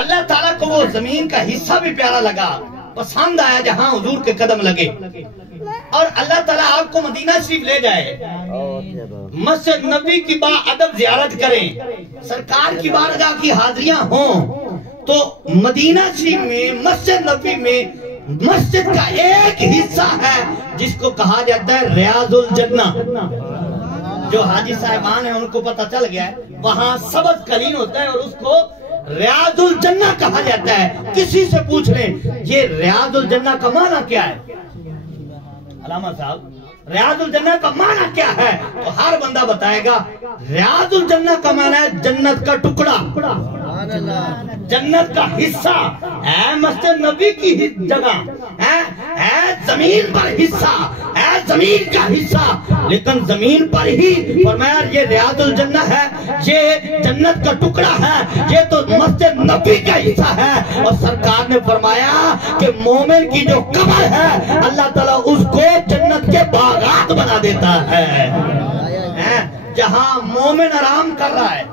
اللہ تعالیٰ کو وہ زمین کا حصہ بھی پیارا لگا، پسند آیا جہاں حضور کے قدم لگے، اور اللہ تعالیٰ آپ کو مدینہ شریف لے جائے، مسجد نبی کی با ادب زیارت کریں، سرکار کی بارگاہ کی حاضریاں ہوں، تو مدینہ شریف میں مسجد نبی میں مسجد کا ایک حصہ ہے جس کو کہا جاتا ہے ریاض الجنہ۔ جو حاجی صاحبان ہیں ان کو پتہ چل گیا ہے، وہاں سبز قلین ہوتا ہے اور اس کو ریاض الجنہ کہا جاتا ہے۔ کسی سے پوچھ لیں یہ ریاض الجنہ کا معنی کیا ہے، علامہ صاحب ریاض الجنہ کا معنی کیا ہے، تو ہر بندہ بتائے گا ریاض الجنہ کا معنی ہے جنت کا ٹکڑا، جنت کا حصہ ہے، مسجد نبی کی جگہ ہے، زمین پر حصہ ہے، زمین کا حصہ، لیکن زمین پر ہی فرمایا یہ ریاض الجنہ ہے، یہ جنت کا ٹکڑا ہے، یہ تو مسجد نبی کا حصہ ہے۔ اور سرکار نے فرمایا کہ مومن کی جو قبر ہے اللہ تعالیٰ اس کو جنت کے باغات بنا دیتا ہے۔ جہاں مومن آرام کر رہا ہے،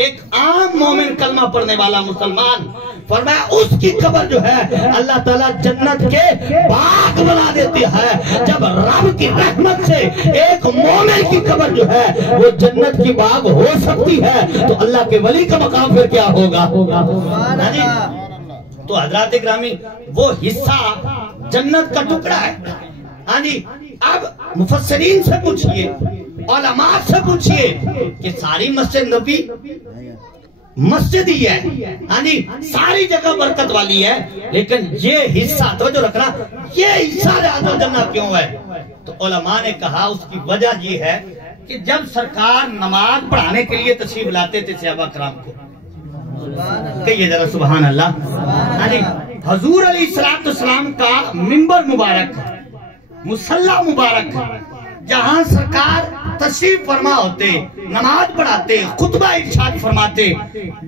ایک عام مومن کلمہ پڑھنے والا مسلمان، فرمایا اس کی قبر جو ہے اللہ تعالیٰ جنت کے باغ بنا دیتی ہے۔ جب رب کی رحمت سے ایک مومن کی قبر جو ہے وہ جنت کی باغ ہو سکتی ہے تو اللہ کے ولی کا مقام پھر کیا ہوگا۔ تو حضرات گرامی وہ حصہ جنت کا ٹکڑا ہے۔ ہاں جی، اب مفسرین سے پوچھئے، علماء سے پوچھئے کہ ساری مسجد نبی مسجد ہی ہے، ہاں جی ساری جگہ برکت والی ہے، لیکن یہ حصہ توجہ رکھنا، یہ حصہ ریاض الجنہ کیوں ہے؟ تو علماء نے کہا اس کی وجہ یہ ہے کہ جب سرکار نماز پڑھانے کے لیے تشریف لاتے تھے صحابہ کرام کو، کہیے ذرا سبحان اللہ، ہاں جی حضور علیہ السلام کا منبر مبارک، مصلی مبارک، جہاں سرکار تشریف فرما ہوتے، نماز پڑھاتے، خطبہ ارشاد فرماتے،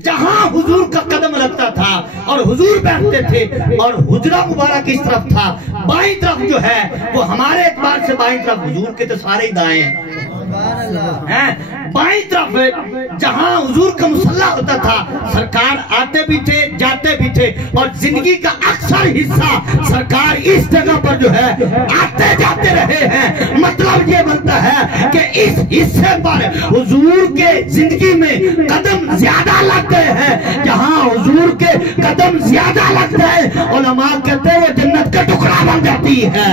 جہاں حضور کا قدم لگتا تھا اور حضور بیٹھتے تھے، اور حجرہ مبارک اس طرف تھا، بائیں طرف جو ہے وہ ہمارے اعتبار سے بائیں طرف، حضور کے تو سارے ہی دائیں ہیں، بائیں طرف جہاں حضور کا مصلی ہوتا تھا، سرکار آتے بھی تھے جاتے بھی تھے، اور زندگی کا اکثر حصہ سرکار اس جگہ پر جو ہے آتے جاتے رہے ہیں۔ مطلب یہ بنتا ہے کہ اس حصے پر حضور کے زندگی میں قدم زیادہ لگ گئے ہیں، جہاں حضور کے قدم زیادہ لگ گئے علماء کہتے ہیں وہ جنت کا ٹکڑا بن جاتی ہے۔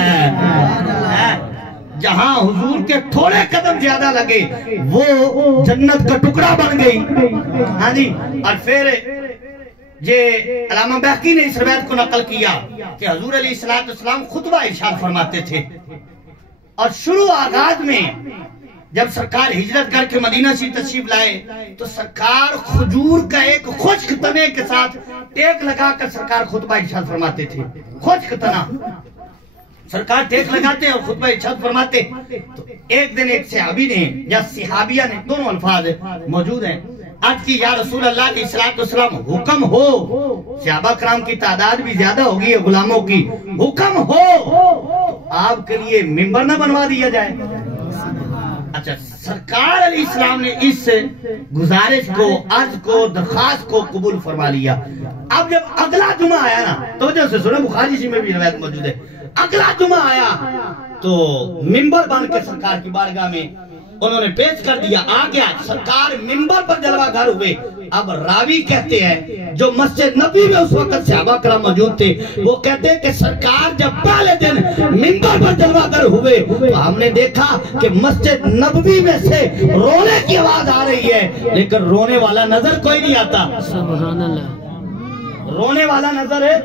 جہاں حضور کے تھوڑے قدم زیادہ لگے وہ جنت کا ٹکڑا بن گئی۔ ہاں جی، اور پھر یہ علامہ بہقی نے اس روایت کو نقل کیا کہ حضور علیہ السلام خطبہ ارشاد فرماتے تھے، اور شروع آغاز میں جب سرکار ہجرت کر کے مدینہ سے تشریف لائے تو سرکار کھجور کا ایک خشک تنے کے ساتھ ٹیک لگا کر سرکار خطبہ ارشاد فرماتے تھے۔ خشک تنا سرکار ٹیک لگاتے اور خطبہ ارشاد فرماتے، تو ایک دن ایک صحابی نے یا صحابیہ نے، دونوں الفاظ موجود ہیں، عرض کی یا رسول اللہ علیہ السلام حکم ہو، صحابہ کرام کی تعداد بھی زیادہ ہوگی غلاموں کی، حکم ہو تو آپ کے لیے منبر نہ بنوا دیا جائے۔ اچھا، سرکار علیہ السلام نے اس گزارش کو، عرض کو، درخواست کو قبول فرما لیا۔ اب جب اگلا جمعہ آیا نا، توجہ سے سنیں، بخاری جی میں بھی روایت موجود ہے، اگلا جمعہ آیا تو منبر بن کے سرکار کی بارگاہ میں انہوں نے پیش کر دیا، آ گیا سرکار منبر پر جلوہ گر ہوئے۔ اب راوی کہتے ہیں جو مسجد نبی میں اس وقت صحابہ کرام موجود تھے، وہ کہتے ہیں کہ سرکار جب پہلے دن منبر پر جلوہ گر ہوئے تو ہم نے دیکھا کہ مسجد نبوی میں سے رونے کی آواز آ رہی ہے، لیکن رونے والا نظر کوئی نہیں آتا۔ سبحان اللہ، رونے والا نظر ہے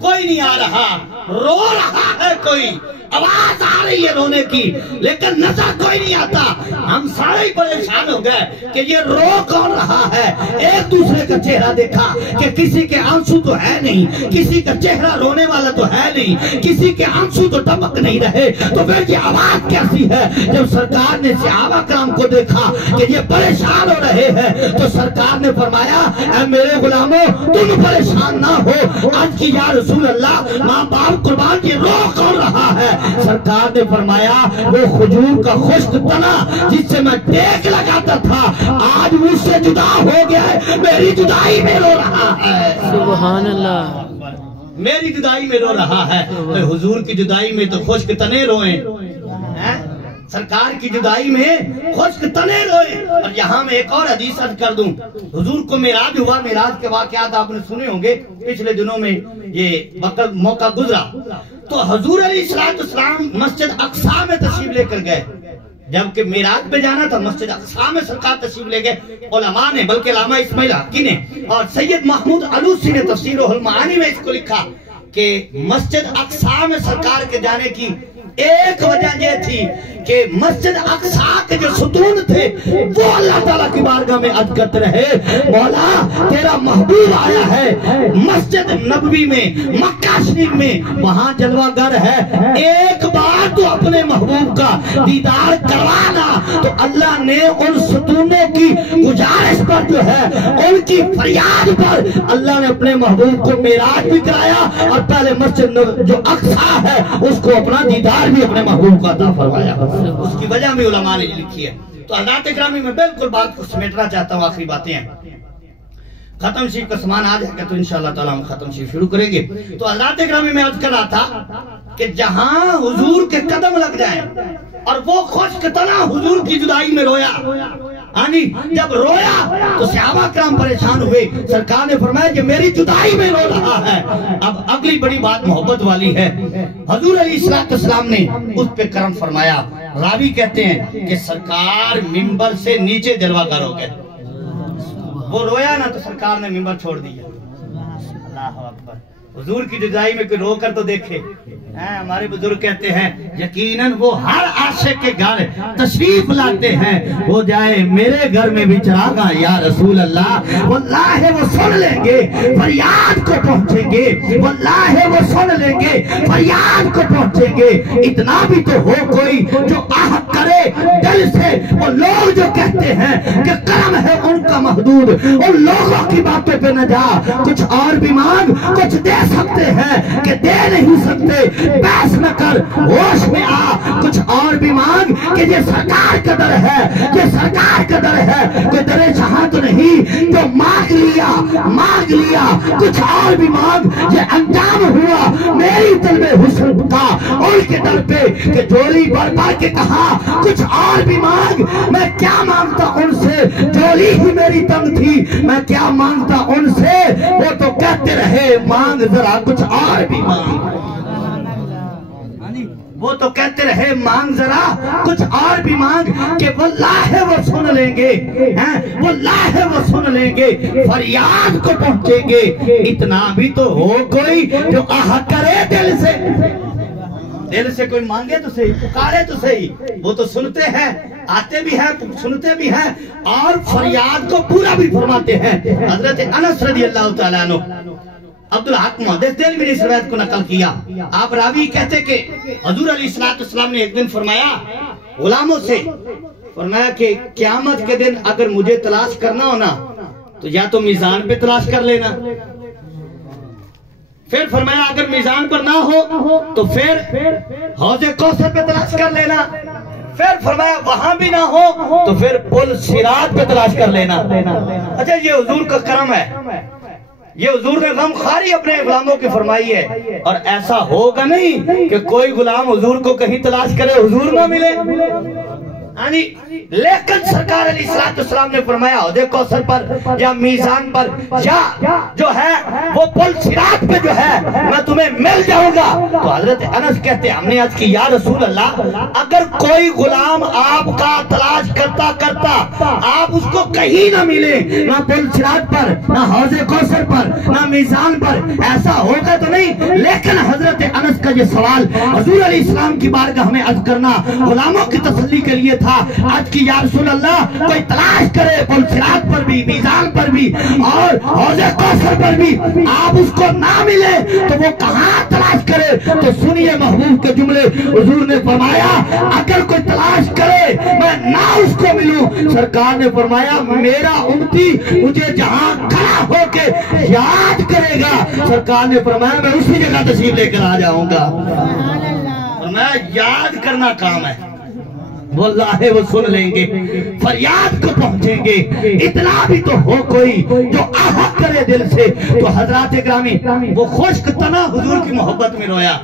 کوئی نہیں آ رہا، رو رہا ہے کوئی، آواز آ رہی ہے رونے کی، لیکن نظر کوئی نہیں آتا۔ ہم سارے ہی پریشان ہو گئے کہ یہ رو کون رہا ہے۔ ایک دوسرے کا چہرہ دیکھا کہ کسی کے آنسو تو ہے نہیں، کسی کا چہرہ رونے والا تو ہے نہیں، کسی کے آنسو تو ٹپک نہیں رہے، تو پھر یہ آواز کیسی ہے؟ جب سرکار نے صحابہ کرام کو دیکھا کہ یہ پریشان ہو رہے ہیں تو سرکار نے فرمایا اے میرے غلاموں تم پریشان نہ ہو، آج کی یا رسول اللہ ماں باپ قربان کی رو کون رہا ہے؟ سرکار نے فرمایا وہ کھجور کا خشک تنا جس سے میں ٹیک لگاتا تھا آج مجھ سے جدا ہو گیا ہے، میری جدائی میں رو رہا ہے۔ سبحان اللہ. میری جدائی میں رو رہا ہے تو حضور کی جدائی میں تو خشک تنے روئیں. سرکار کی جدائی میں خشک تنے روئیں. اور یہاں میں ایک اور حدیث عرض کر دوں. حضور کو معراج ہوا. معراج کے واقعات آپ نے سنے ہوں گے. پچھلے دنوں میں یہ موقع گزرا. تو حضور علیہ السلام مسجد اقصی میں تشریف لے کر گئے. جبکہ معراج پہ جانا تھا مسجد اقصی میں سرکار تشریف لے گئے. علماء نے بلکہ علامہ اسماعیل حقی نے اور سید محمود علوسی نے تفسیر المعانی میں اس کو لکھا کہ مسجد اقصی میں سرکار کے جانے کی ایک وجہ یہ تھی کہ مسجد اقصی کے جو ستون تھے وہ اللہ تعالیٰ کی بارگاہ میں عرض کرتے رہے مولا تیرا محبوب آیا ہے مسجد نبوی میں مکہ شریف میں وہاں جلوہ گر ہے ایک بار تو اپنے محبوب کا دیدار کروانا. تو اللہ نے ان ستونوں کی گزارش پر جو ہے ان کی فریاد پر اللہ نے اپنے محبوب کو معراج بھی کرایا اور پہلے مسجد جو اقصی ہے اس کو اپنا دیدار بھی اپنے محبوب کو عطا فرمایا. اس کی وجہ میں علماء نے لکھی ہے. تو حضرات اکرامی میں بالکل بات کو سمیٹنا چاہتا ہوں. آخری باتیں ہیں. ختم شریف کا سامان آ جائے گا تو انشاءاللہ تعالیٰ ہم ختم شریف شروع کریں گے. تو حضرات اکرامی میں عرض کر رہا تھا کہ جہاں حضور کے قدم لگ جائیں اور وہ خشک تنا حضور کی جدائی میں رویا. جب رویا تو صحابہ کرام پریشان ہوئے. سرکار نے فرمایا کہ میری جدائی میں رو رہا ہے. اب اگلی بڑی بات محبت والی ہے. حضور علیہ السلام نے اس پہ کرم فرمایا. راوی کہتے ہیں کہ سرکار منبر سے نیچے جلوہ گر ہو گئے. وہ رویا نا تو سرکار نے منبر چھوڑ دیا. اللہ اکبر. حضور کی جدائی میں کوئی رو کر تو دیکھے. ہمارے بزرگ کہتے ہیں یقیناً وہ ہر عاشق کے گھر تشریف لاتے ہیں. وہ جائے میرے گھر میں بھی چراغاں یا رسول اللہ واللہ وہ سن لیں گے فریاد کو پہنچیں گے. واللہ وہ سن لیں گے فریاد کو پہنچیں گے. اتنا بھی تو ہو کوئی جو آہ کرے دل سے. وہ لوگ جو کہتے ہیں کہ کرم ہے ان کا محدود ان لوگوں کی باتوں پہ نہ جا. کچھ اور بھی مانگ کچھ دے سکتے ہیں کہ دے نہیں سکتے. بحث نہ کر ہوش میں آ. کچھ اور بھی مانگ کہ یہ سرکار کا در ہے یہ سرکار کا در ہے. کوئی در جہاں تو نہیں جو مانگ لیا. کچھ اور بھی مانگ یہ انجام ہوا میری طلب حسن کا ان کے در پہ کہ جولی بڑھ کے کہا کچھ اور بھی مانگ. میں کیا مانگتا ان سے جولی ہی میری تنگ تھی. میں کیا مانگتا ان سے وہ تو کہتے رہے مانگ ذرا کچھ اور بھی مانگ. وہ تو کہتے رہے مانگ ذرا کچھ اور بھی مانگ کہ واللہ وہ سن لیں گے. واللہ وہ سن لیں گے فریاد کو پہنچیں گے. اتنا بھی تو ہو کوئی جو آہ کرے دل سے کوئی مانگے تو صحیح پکارے تو صحیح. وہ تو سنتے ہیں آتے بھی ہیں سنتے بھی ہیں اور فریاد کو پورا بھی فرماتے ہیں. حضرت انس رضی اللہ تعالیٰ عنہ عبدالحق محدث دہلوی نے اس روایت کو نقل کیا. آپ راوی کہتے کہ حضور علیہ السلام نے ایک دن فرمایا غلاموں سے فرمایا کہ قیامت کے دن اگر مجھے تلاش کرنا ہونا تو یا تو میزان پہ تلاش کر لینا. پھر فرمایا اگر میزان پر نہ ہو تو پھر حوض کوثر پہ تلاش کر لینا. پھر فرمایا وہاں بھی نہ ہو تو پھر پل صراط پہ تلاش کر لینا. اچھا یہ حضور کا کرم ہے. یہ حضور نے غم خاری اپنے غلاموں کی فرمائی ہے. اور ایسا ہوگا نہیں کہ کوئی غلام حضور کو کہیں تلاش کرے حضور نہ ملے. لیکن سرکار علیہ السلام نے فرمایا حوض کوثر پر یا میزان پر یا جو ہے وہ پل صراط پہ جو ہے میں تمہیں مل جاؤں گا. تو حضرت انس کہتے ہم نے عرض کی یا رسول اللہ اگر کوئی غلام آپ کا تلاش کرتا کرتا آپ اس کو کہیں نہ ملے نہ پل صراط پر نہ حوض کوثر پر نہ میزان پر ایسا ہوگا تو نہیں. لیکن حضرت انس کا یہ سوال حضور علیہ السلام کی بارگاہ ہمیں عرض کرنا غلاموں کی تسلی کے لیے تھا. آج کی یا رسول اللہ کوئی تلاش کرے پل صراط پر بھی میزان پر بھی اور حوض کوثر پر بھی آپ اس کو نہ ملے تو وہ کہاں تلاش کرے. تو سنیے محبوب کے جملے. حضور نے فرمایا اگر کوئی تلاش کرے میں نہ اس کو ملوں. سرکار نے فرمایا میرا امتی مجھے جہاں کھڑا ہو کے یاد کرے گا سرکار نے فرمایا میں اسی جگہ تشریف لے کر آ جاؤں گا. فرمایا یاد کرنا کام ہے. واللہ وہ سن لیں گے، فریاد کو پہنچیں گے۔ اتنا بھی تو ہو کوئی جو آہت کرے دل سے۔ تو حضرات گرامی وہ خشک تنا حضور کی محبت میں رویا۔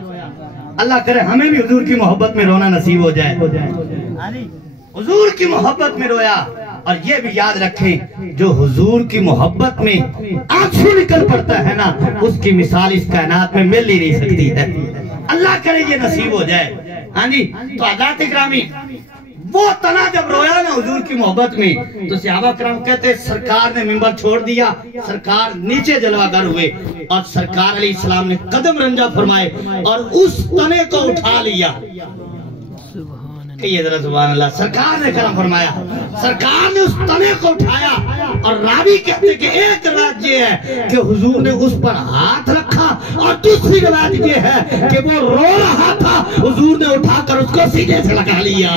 اللہ کرے ہمیں بھی حضور کی محبت میں رونا نصیب ہو جائے۔ حضور کی محبت میں رویا۔ اور یہ بھی یاد رکھیں جو حضور کی محبت میں آنسو نکل پڑتا ہے نا، اس کی مثال اس کائنات میں مل ہی نہیں سکتی ہے۔ اللہ کرے یہ نصیب ہو جائے۔ ہاں جی، تو حضرات اکرامی وہ تنا جب رویا نا حضور کی محبت میں، تو صحابہ کرام کہتے ہیں سرکار نے منبر چھوڑ دیا، سرکار نیچے جلوہ گر ہوئے اور سرکار علیہ السلام نے قدم رنجا فرمائے اور اس تنے کو اٹھا لیا۔ کہیے ذرا سبحان اللہ۔ سرکار نے کرم فرمایا، سرکار نے اس تنے کو اٹھایا اور راوی کہتے کہ ایک روایت یہ ہے کہ حضور نے اس پر ہاتھ رکھا اور دوسری روایت یہ ہے کہ وہ رو رہا تھا، حضور نے اٹھا کر اس کو سینے سے لگا لیا۔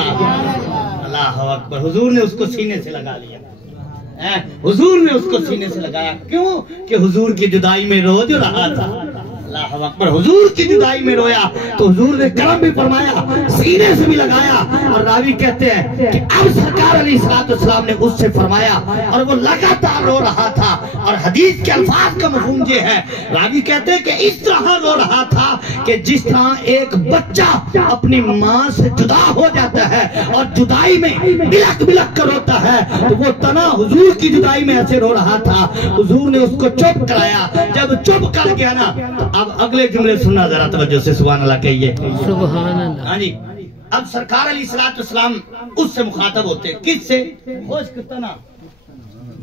اللہ اکبر، حضور نے اس کو سینے سے لگا لیا۔ حضور نے اس کو سینے سے لگایا، کیوں کہ حضور کی جدائی میں رو جو رہا تھا۔ اللہ اکبر، حضور کی جدائی میں رویا تو حضور نے کرم بھی فرمایا، سینے سے بھی لگایا۔ اور راوی کہتے ہیں کہ اب سرکار علیہ السلام نے اس سے فرمایا اور وہ لگاتار رو رہا تھا۔ اور حدیث کے الفاظ کا مفہوم یہ ہے، راوی کہتے ہیں کہ اس طرح رو رہا تھا کہ جس طرح ایک بچہ اپنی ماں سے جدا ہو جاتا ہے اور جدائی میں بلک بلک کر روتا ہے، تو وہ تنا حضور کی جدائی میں ایسے رو رہا تھا۔ حضور نے اس کو چپ کرایا۔ جب چپ کر گیا نا، اب اگلے جملے سننا ذرا توجہ سے، سبحان اللہ کہیے۔ سبحان اللہ۔ ہاں جی، اب سرکار علیہ السلام اس سے مخاطب ہوتے، کس سے؟ خشک تنا۔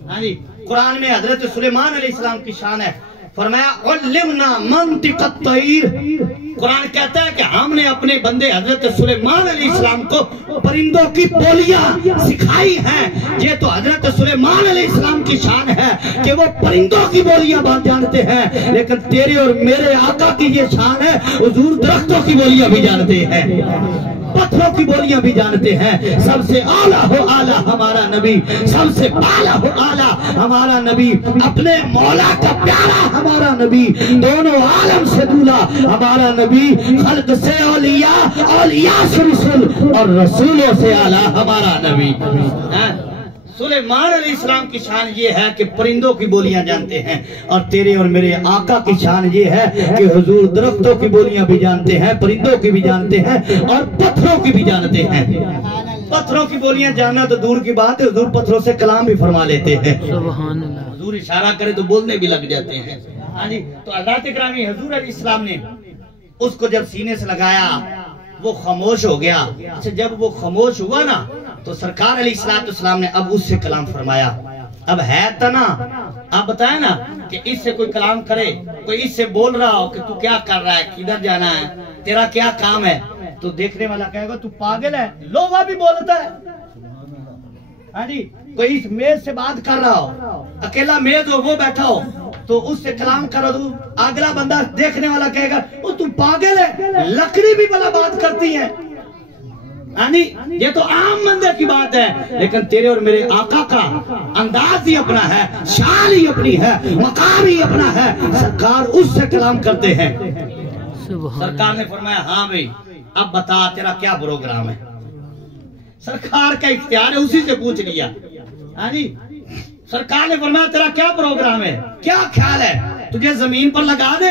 ہاں جی، قرآن میں حضرت سلیمان علیہ السلام کی شان ہے، فرمایا علمنا منطق الطیر۔ قرآن کہتا ہے کہ ہم نے اپنے بندے حضرت سلیمان علیہ السلام کو پرندوں کی بولیاں سکھائی ہیں۔ یہ تو حضرت سلیمان علیہ السلام کی شان ہے کہ وہ پرندوں کی بولیاں جانتے ہیں، لیکن تیرے اور میرے آقا کی یہ شان ہے، حضور درختوں کی بولیاں بھی جانتے ہیں، پتھروں کی بولیاں بھی جانتے ہیں۔ سب سے اعلیٰ ہو اعلیٰ ہمارا نبی، سب سے بالا ہو اعلیٰ ہمارا نبی، اپنے مولا کا پیارا ہمارا نبی، دونوں عالم سے دولا ہمارا نبی، خلق سے اولیاء، اولیاء سے رسول اور رسولوں سے اعلیٰ ہمارا نبی۔ سلیمان علیہ السلام کی شان یہ ہے کہ پرندوں کی بولیاں جانتے ہیں، اور تیرے اور میرے آقا کی شان یہ ہے کہ حضور درختوں کی بولیاں بھی جانتے ہیں، پرندوں کی بھی جانتے ہیں اور پتھروں کی بھی جانتے ہیں۔ پتھروں کی بولیاں جاننا تو دور کی بات ہے، حضور پتھروں سے کلام بھی فرما لیتے ہیں۔ سبحان اللہ، حضور اشارہ کرے تو بولنے بھی لگ جاتے ہیں۔ ہاں جی، تو حضرات اکرامی حضور علیہ السلام نے اس کو جب سینے سے لگایا وہ خاموش ہو گیا۔ اچھا، جب وہ خاموش ہوا نا تو سرکار علیہ السلام نے اب اس سے کلام فرمایا۔ اب ہے تنا، آپ بتائیں نا کہ اس سے کوئی کلام کرے، کوئی اس سے بول رہا ہو کہ تو کیا کر رہا ہے، کدھر جانا ہے، تیرا کیا کام ہے، تو دیکھنے والا کہے گا تو پاگل ہے، لوگا بھی بولتا ہے۔ ہاں جی، کوئی اس میز سے بات کر رہا ہو، اکیلا میز ہو وہ بیٹھا ہو تو اس سے کلام کرو تو اگلا بندہ دیکھنے والا کہے گا وہ تم پاگل ہے، لکڑی بھی بلا بات کرتی ہے۔ یہ تو عام بندے کی بات ہے، لیکن تیرے اور میرے آقا کا انداز ہی اپنا ہے، شان ہی اپنی ہے، مقام ہی اپنا ہے، سرکار اس سے کلام کرتے ہیں۔ سرکار نے فرمایا ہاں بھائی اب بتا تیرا کیا پروگرام ہے۔ سرکار کا اختیار ہے، اسی سے پوچھ لیا۔ سرکار نے فرمایا تیرا کیا پروگرام ہے، کیا خیال ہے، تجھے زمین پر لگا دے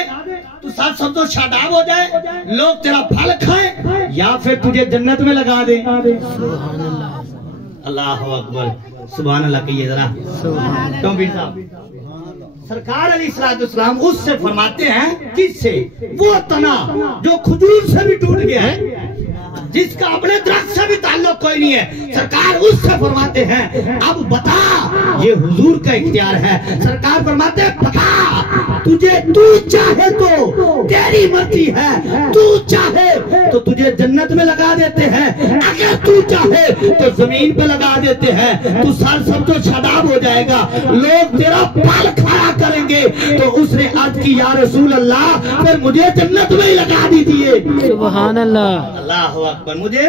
تو سب سب تو شاداب ہو جائے، لوگ تیرا پھل کھائیں، یا پھر تجھے جنت میں لگا دے۔ سبحان اللہ، اللہ اکبر، سبحان اللہ کہیے ذرا۔ سرکار علیہ السلام اس سے فرماتے ہیں، کس سے؟ وہ تنا جو کھجور سے بھی ٹوٹ گیا ہے، جس کا اپنے درخت سے بھی تعلق کوئی نہیں ہے، سرکار اس سے فرماتے ہیں اب بتا، یہ حضور کا اختیار ہے۔ سرکار فرماتے ہیں بتا، تجھے تو چاہے تو تیری مرضی ہے، تو چاہے تو تجھے جنت میں لگا دیتے ہیں، اگر تو چاہے تو زمین پہ لگا دیتے ہیں، تو سر سب تو شاداب ہو جائے گا، لوگ تیرا پھل کھایا کریں گے۔ تو اس نے عرض کی یا رسول اللہ پھر مجھے جنت میں ہی لگا دیجیے۔ سبحان اللہ، اللہ اکبر، مجھے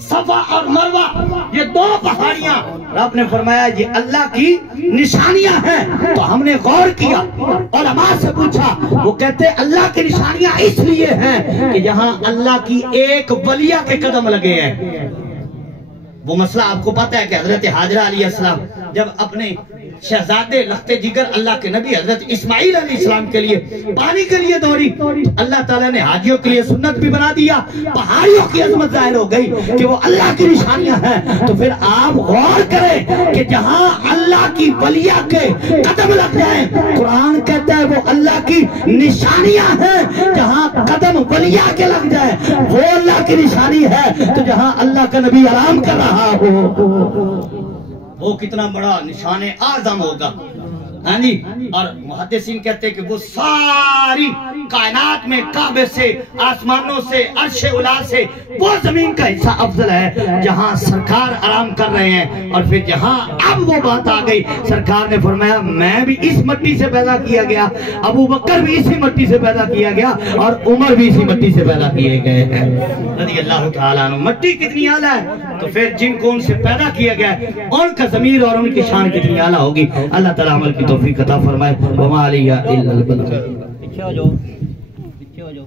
صفا اور مروہ یہ دو پہاڑیاں رب نے فرمایا یہ اللہ کی نشانیاں ہیں. تو ہم نے غور کیا، علماء سے پوچھا، وہ کہتے اللہ کی نشانیاں اس لیے ہیں کہ یہاں اللہ کی ایک ولیہ کے قدم لگے ہیں. وہ مسئلہ آپ کو پتہ ہے کہ حضرت حاجرہ علیہ السلام جب اپنے شہزادے لخت جگر اللہ کے نبی حضرت اسماعیل علیہ السلام کے لیے پانی کے لیے دوڑی، اللہ تعالیٰ نے حاجیوں کے لیے سنت بھی بنا دیا، پہاڑیوں کی عظمت ظاہر ہو گئی کہ وہ اللہ کی نشانیاں ہیں. تو پھر آپ غور کریں کہ جہاں اللہ کی ولیہ کے قدم لگ جائیں، قرآن کہتا ہے وہ اللہ کی نشانیاں ہیں. جہاں قدم ولیہ کے لگ جائیں وہ اللہ کی نشانی ہے. تو جہاں اللہ کا نبی آرام کر رہا ہو وہ کتنا بڑا نشان اعظم ہوگا. ہاں جی. اور محدثین کہتے ہیں کہ وہ ساری کائنات میں کعبے سے، آسمانوں سے، عرش اعلیٰ سے وہ زمین کا حصہ افضل ہے جہاں سرکار آرام کر رہے ہیں. اور پھر جہاں اب وہ بات آ گئی، سرکار نے فرمایا میں بھی اس مٹی سے پیدا کیا گیا، ابو بکر بھی اسی مٹی سے پیدا کیا گیا، اور عمر بھی اسی مٹی سے پیدا کیے گئے ہیں رضی اللہ تعالیٰ عنہ. مٹی کتنی اعلیٰ ہے تو پھر جن کو ان سے پیدا کیا گیا ہے ان کا ضمیر اور ان کی شان کتنی اعلیٰ ہوگی. اللہ تعالیٰ عمل کی توفیق عطا فرمائے. وما علیہ الا البلاغ. پیچھے ہو جاؤ، پیچھے ہو جاؤ.